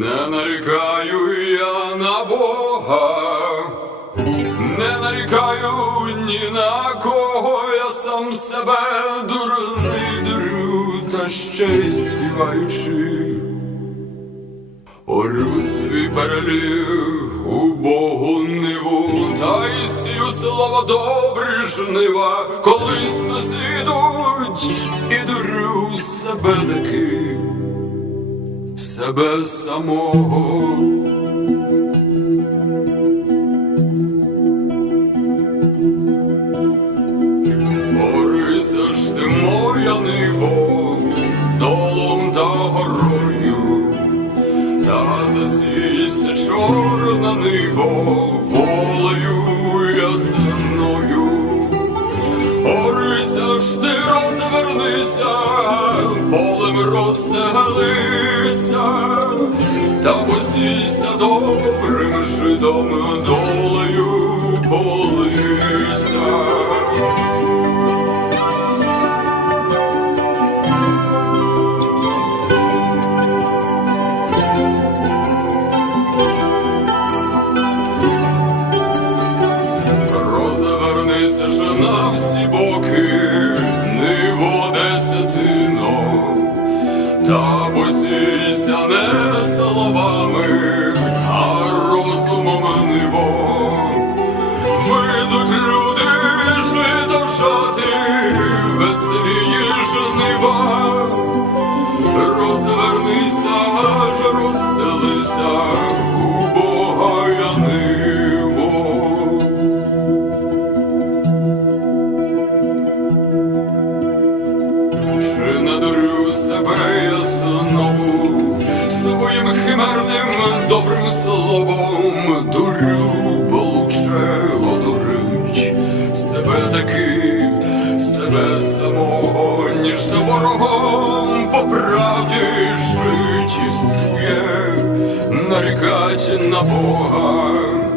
Не нарікаю я на Бога, не нарікаю ні на кого, я сам себе дурний дурю, та ще й співаючи. Орю свій переліг у Богу ниву, та й сію слава добрі жнива, колись насідуть і дурю себе таки, себе самого. Борися ж ти моя ниво, долом та горою, та засійся чорна ниво, Борися ж ти розвернися, полем розстелися, та посійся добрим житом долею полися. На всі боки, ниво десятино, та посійся не словами, а розумом ниво. Вийдуть люди жито вжати, веселі жнива. Розвернися, аж розстелися словом бо лучше одурить себе таки, себе самого, ніж за ворогом по правді жить і сує, нарікать на Бога.